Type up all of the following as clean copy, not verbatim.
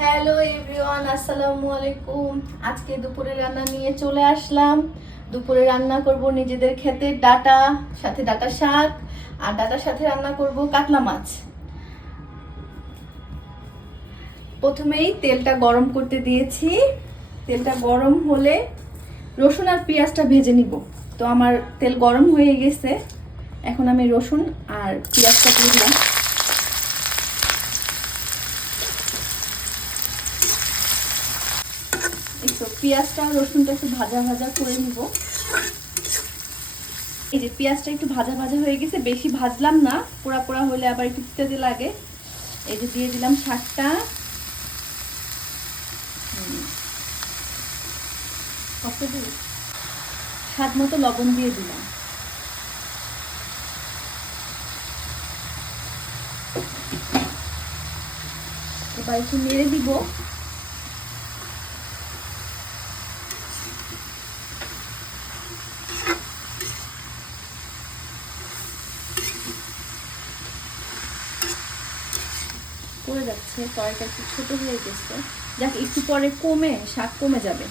Hello everyone, আসসালামু আলাইকুম। আজকে দুপুরে রান্না নিয়ে চলে আসলাম। দুপুরে রান্না করব নিজেদের ক্ষেতের ডাটা, সাথে ডাটা শাক, আর ডাটার সাথে রান্না করব কাতলা মাছ। প্রথমেই তেলটা গরম করতে দিয়েছি। তেলটা গরম হলে রসুন আর পেঁয়াজটা ভেজে নিব। তো আমার তেল গরম হয়ে গেছে, এখন আমি রসুন আর পেঁয়াজটা দিয়ে দিলাম। পেঁয়াজটা রসুনটা একটু ভাজা ভাজা করে নিব। এই যে পেঁয়াজটা একটু ভাজা ভাজা হয়ে গেছে, বেশি ভাজলাম না, পোড়া পোড়া হলে আবার একটু তেতে লাগে। এই যে দিয়ে দিলাম শাকটা, স্বাদ মতো লবণ দিয়ে দিলাম। এবার একটু নেড়ে দিব। করে যাচ্ছে, তরকারিটা একটু ছোট হয়ে গেছে, যাক একটু পরে কমে শাক কমে যাবে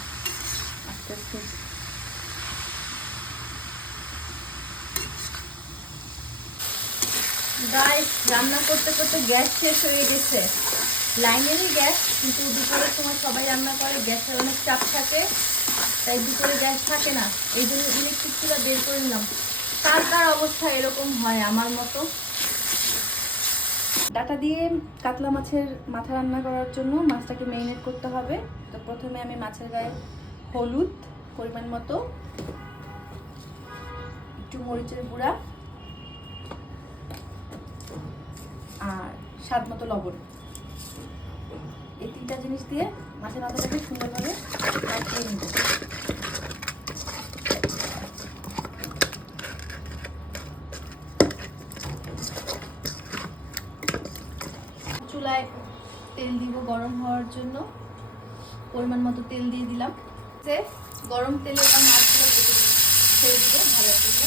আস্তে আস্তে। গাইস, রান্না করতে করতে গ্যাস শেষ হয়ে গেছে। লাইনেরই গ্যাস, কিন্তু দুপুরের সময় সবাই রান্না করে, গ্যাসের অনেক চাপ থাকে, তাই দুপুরে গ্যাস থাকে না। এই জন্য ইলেকট্রিক চুলা বের করে নিলাম। কার কার অবস্থা এরকম হয় আমার মতো? ডাটা দিয়ে কাতলা মাছের মাথা রান্না করার জন্য মাছটাকে ম্যারিনেট করতে হবে। তো প্রথমে আমি মাছের গায়ে হলুদ পরিমাণ মতো, একটু মরিচের গুঁড়া আর স্বাদ মতো লবণ, এই তিনটা জিনিস দিয়ে মাছের মাথাটাকে সুন্দরভাবে মাখিয়ে নিব। চুলায় তেল দিব গরম হওয়ার জন্য, পরিমাণ মতো তেল দিয়ে দিলাম। গরম তেলে এবার মাছগুলো ছেড়ে দিব ভাজার জন্য।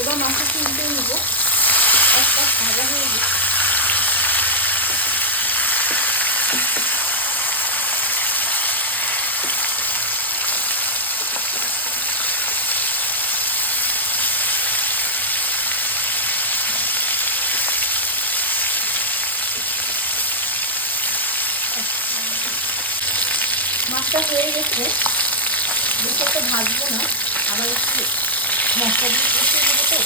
এবার মাছটা উল্টে নিব, একটা ভাজা হয়ে গেছে। মাছটা হয়ে গেছে, বেশি একটা ভাজবো না, আবার একটু মশলা দিয়ে কষিয়ে নেবো। তো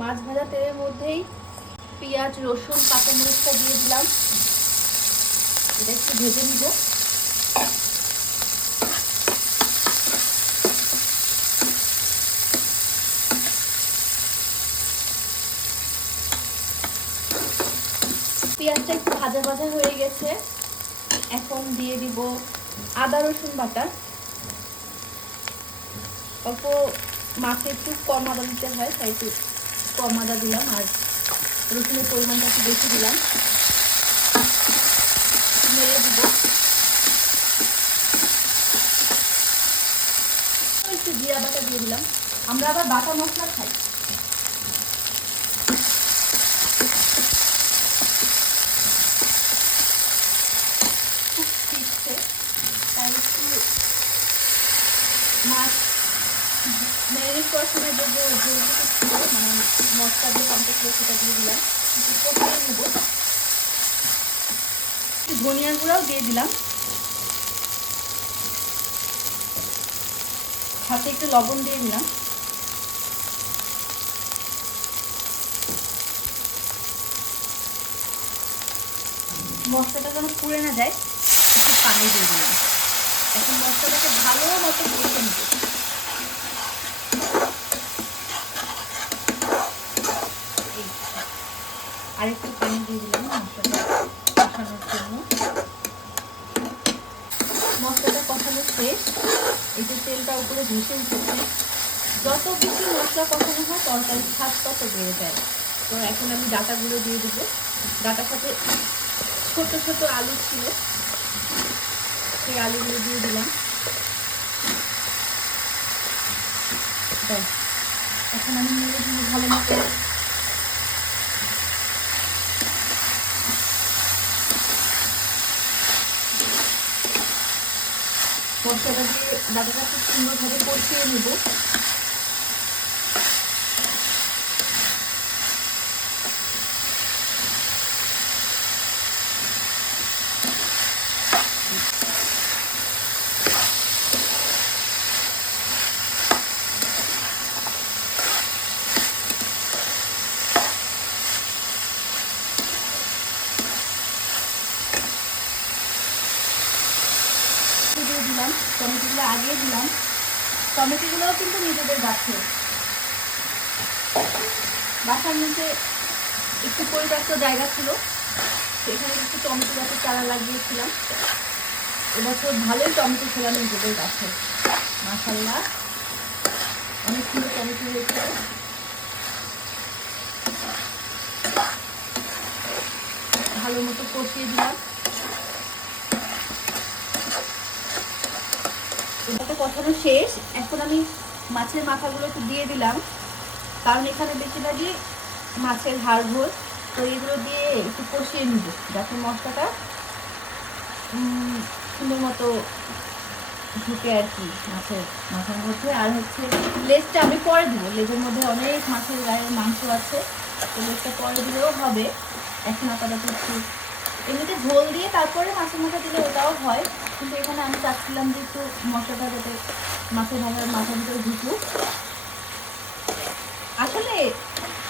মাছ ভাজা তেলের মধ্যেই পেঁয়াজ, রসুন, কাঁচামরিচটা দিয়ে দিলাম। এটা একটু ভেজে নিব। পেঁয়াজটা একটু ভাজা ভাজা হয়ে গেছে, এখন দিয়ে দিব আদা রসুন বাটা। অল্প মাছে একটু কম আদা দিতে হয়, তাই একটু কম আদা দিলাম, আর রসুনের পরিমাণটা একটু বেশি দিলাম। নেড়ে দিব। একটু জিরা বাটা দিয়ে দিলাম, আমরা আবার বাটা মশলা খাই। খুব ঠিকছে, তাই একটু মাছ ম্যারিনেট করার সময় যে ঝোলটুকু ছিল, মানে মশলা দিয়ে কমপ্লিট করে সেটা দিয়ে দিলাম, একটু কষিয়ে নেব। ধনিয়ার গুঁড়াও দিয়ে দিলাম, সাথে একটু লবণ দিয়ে দিলাম। মশলাটা যেন পুড়ে না যায়, একটু পানি দিয়ে দিলাম। এখন মশলাটাকে ভালো মতো কষে নিব। আরেকটু পানি দিয়ে দিলাম মশলাটা কষানোর জন্য। মশলাটা কষানো শেষ। এই যে তেলটা উপরে ভেসে উঠেছে। যত বেশি মশলা কষানো হয় তরকারির স্বাদ তত বেড়ে যায়। তো এখন আমি ডাঁটাগুলো দিয়ে দেবো। ডাঁটার সাথে ছোট ছোট আলু ছিল, সেই আলুগুলো দিয়ে দিলাম। এখন আমি নেড়ে দিব ভালো মতো। মশলাটা দিয়ে ডাঁটাটা খুব সুন্দরভাবে কষিয়ে নেব। দিয়ে দিলাম টমেটোগুলো, আগে দিলাম। টমেটোগুলোও কিন্তু নিজেদের গাছে, বাসার নিচে একটু পরিত্যক্ত জায়গা ছিল, সেখানে একটু টমেটো গাছের চারা লাগিয়েছিলাম। এবছর ভালোই টমেটো খেলাম নিজেদের গাছে, মাশাআল্লাহ অনেক সুন্দর টমেটো হয়েছে। ভালো মতো কষিয়ে দিলাম। এটা কষানো শেষ। এখন আমি মাছের মাথাগুলো একটু দিয়ে দিলাম, কারণ এখানে বেশিরভাগই মাছের হাড়, তো এগুলো দিয়ে একটু কষিয়ে নিব যাতে মশলাটা সুন্দর মতো ঢুকে আর কি মাছের মাথার মধ্যে। আর হচ্ছে লেজটা আমি পরে দিব, লেজের মধ্যে অনেক মাছের গায়ের মাংস আছে, তো লেজটা পরে দিলেও হবে। এখন আপাতত একটু এমনিতে ঝোল দিয়ে তারপরে মাছের মাথা দিলে ওটাও হয়, কিন্তু এখানে আমি চাচ্ছিলাম যে একটু মশলাটা যাতে মাছের মাথার ভিতরে ঢুকুক। আসলে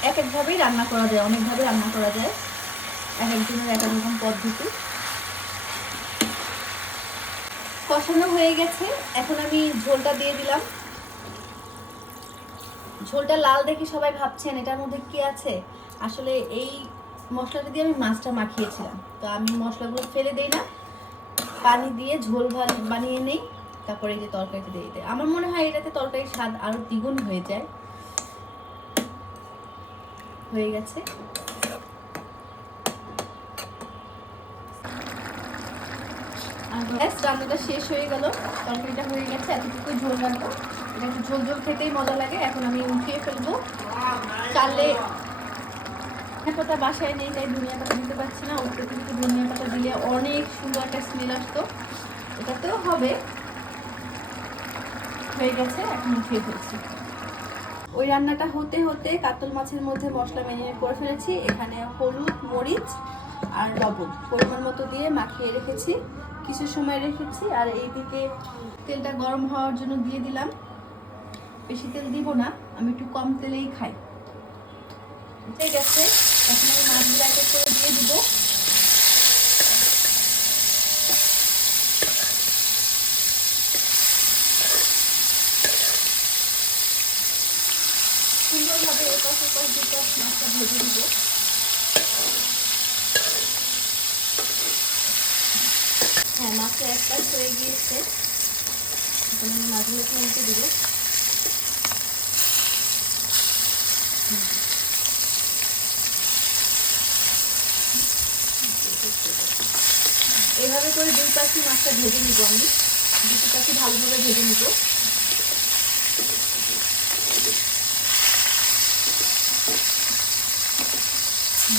এক একভাবেই রান্না করা যায়, অনেকভাবে রান্না করা যায়, এক একজনের এক এক রকম পদ্ধতি। কষানো হয়ে গেছে, এখন আমি ঝোলটা দিয়ে দিলাম। ঝোলটা লাল দেখে সবাই ভাবছেন এটার মধ্যে কি আছে, আসলে এই মশলাটা দিয়ে আমি মাছটা মাখিয়েছিলাম, তো আমি মশলাগুলো ফেলে দেই না, পানি দিয়ে ঝোল বানিয়ে নেই, তারপরে এই যে তরকারিটা দিয়ে দিই। আমার মনে হয় এটাতে তরকারির স্বাদ আরো দ্বিগুণ হয়ে যায়। হয়ে গেছে। রান্নাটা শেষ হয়ে গেল, তরকারিটা হয়ে গেছে, এতটুকু ঝোল রাখবো। এটা একটু ঝোল ঝোল খেতেই মজা লাগে। এখন আমি উঠিয়ে ফেলবো। চালে পাতা বাসায় নেই, তাই ধনিয়া পাতা দিতে পারছি না, উপরে থেকে ধনিয়া পাতা দিলে অনেক সুন্দর একটা স্মেল আসতো, এটাতেও হবে। হয়ে গেছে, এখন উঠিয়ে ফেলছি। ওই রান্নাটা হতে হতে কাতল মাছের মধ্যে মশলা ম্যারিনেট করে ফেলেছি। এখানে হলুদ, মরিচ আর লবণ পরিমাণ মতো দিয়ে মাখিয়ে রেখেছি, কিছু সময় রেখেছি। আর এইদিকে তেলটা গরম হওয়ার জন্য দিয়ে দিলাম। বেশি তেল দিব না, আমি একটু কম তেলেই খাই। ঠিক আছে, এখন আমি মাছগুলো এক এক করে দিয়ে দিব। সুন্দরভাবে এপাশ ওপাশ দুটো মাছটা ভেজে দিব। হ্যাঁ, মাছটা এক পাশ হয়ে গিয়েছে, এখন আমি মাছগুলোকে উল্টে দিব। এভাবে করে দুই পাশই মাছটা ভেজে নিব, আমি দুটো পাশই ভালোভাবে ভেজে নিব।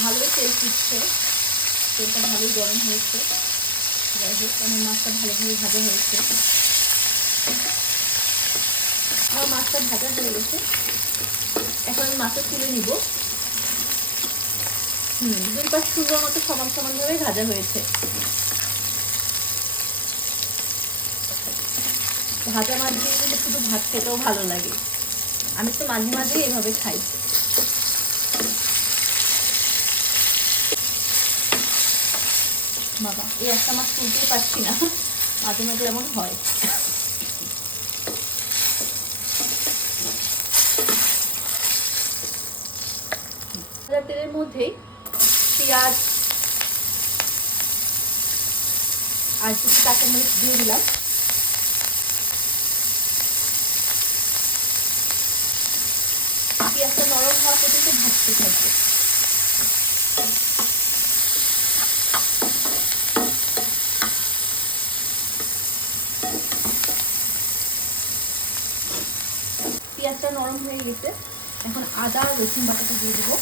ভালোই তেল পিচ্ছে, তেলটা ভালোই গরম হয়েছে। যাই হোক, আমার মাছটা ভালোভাবে ভাজা হয়েছে। আমার মাছটা ভাজা হয়ে গেছে, এখন আমি মাছটা তুলে নিব। দুই পাশ সুন্দর মতো সমান সমানভাবে ভাজা হয়েছে। ভাজা মাছ দিয়ে দিলে শুধু ভাত খেতেও ভালো লাগে। আমি তো মাঝে মাঝে এভাবে খাই। বাবা, এই একটা মাছ তুলতেই পারছি না, মাঝে মাঝে এমন হয়। তেলের মধ্যেই পেঁয়াজ আর কিছু কাঁচামরিচ দিয়ে দিলাম। পেঁয়াজটা নরম হওয়া পর্যন্ত ভাজতে থাকবো। পেঁয়াজটা নরম হয়ে গেছে, এখন আদা আর রসুন বাটাটা দিয়ে দেবো,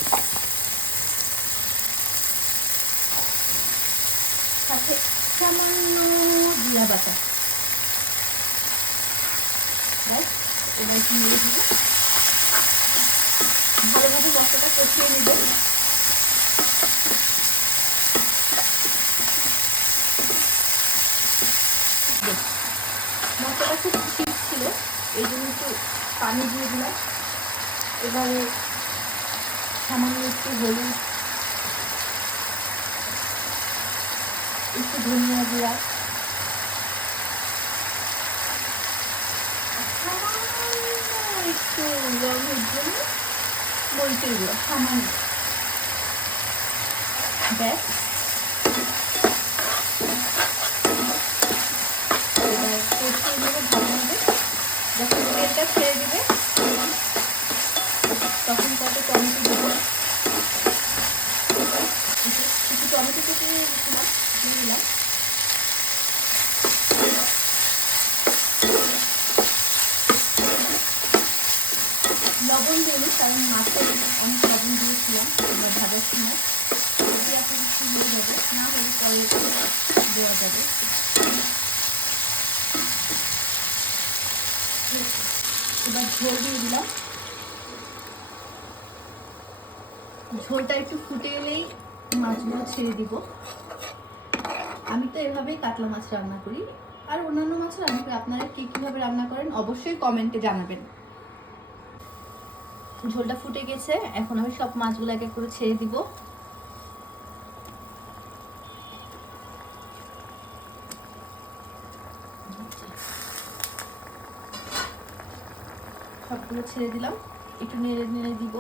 সাথে সামান্য জিরা বাটা। এবার একটু নেড়ে দিব, ভালোভাবে মশলাটা কষিয়ে নেব। মশলাটা খুব ঠিক ছিল, এই জন্য একটু পানি দিয়ে দিলাম। এবারে সামান্য একটু হলুদ, একটু ধনিয়া গুঁড়া, একটু রঙের জন্য মরিচের গুঁড়া সামান্য। ব্যাস, এবার কষিয়ে নেবো ভালোভাবে। যখন তেলটা ছেড়ে দেবে তখন কত টমেটো দেবো, একটু টমেটো কেটে দিয়েছিলাম, দিয়ে দিলাম। লবণ দিইনি, কারণ মাছে অনেক লবণ দিয়েছিলাম আমরা ভাজার সময়, যদি এখন একটু হয়ে যাবে, না হলে পরে দেওয়া যাবে। এবার ঝোল দিয়ে দিলাম, ঝোলটা একটু ফুটে এলেই মাছগুলো ছেড়ে দিব। আমি তো এভাবেই কাতলা মাছ রান্না করি, আর অন্যান্য মাছ রান্না করি। আপনারা কীভাবে রান্না করেন অবশ্যই কমেন্টে জানাবেন। ঝোলটা ফুটে গেছে, এখন আমি সব মাছগুলো এক এক করে ছেড়ে দিব। সবগুলো ছেড়ে দিলাম, একটু নেড়ে নেড়ে দিব।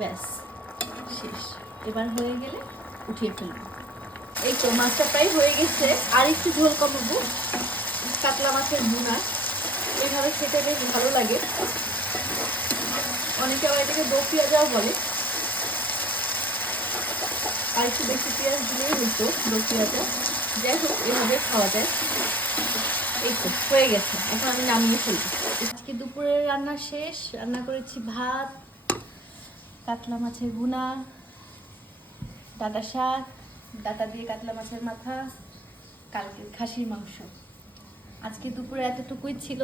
ব্যাস শেষ। এবার হয়ে গেলে উঠিয়ে ফেলবো। এই তো মাছটা প্রায় হয়ে গেছে, আর একটু ঝোল কমাবো। কাতলা মাছের ভুনা এইভাবে খেতে বেশ ভালো লাগে, অনেকে আবার এটাকে দো পেঁয়াজাও বলে। আর একটু বেশি পেঁয়াজ দিলেই হতো দো পেঁয়াজা, যাই হোক এভাবে খাওয়া যায়। এই তো হয়ে গেছে, এখন আমি নামিয়ে ফেলবো। আজকে দুপুরের রান্না শেষ। রান্না করেছি ভাত, কাতলা মাছের ভুনা, ডাঁটা শাক, ডাঁটা দিয়ে কাতলা মাছের মাথা, কালকে খাসির মাংস। আজকে দুপুরে এতটুকুই ছিল।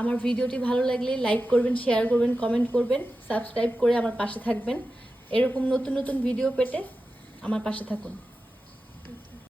আমার ভিডিওটি ভালো লাগলে লাইক করবেন, শেয়ার করবেন, কমেন্ট করবেন, সাবস্ক্রাইব করে আমার পাশে থাকবেন। এরকম নতুন নতুন ভিডিও পেতে আমার পাশে থাকুন।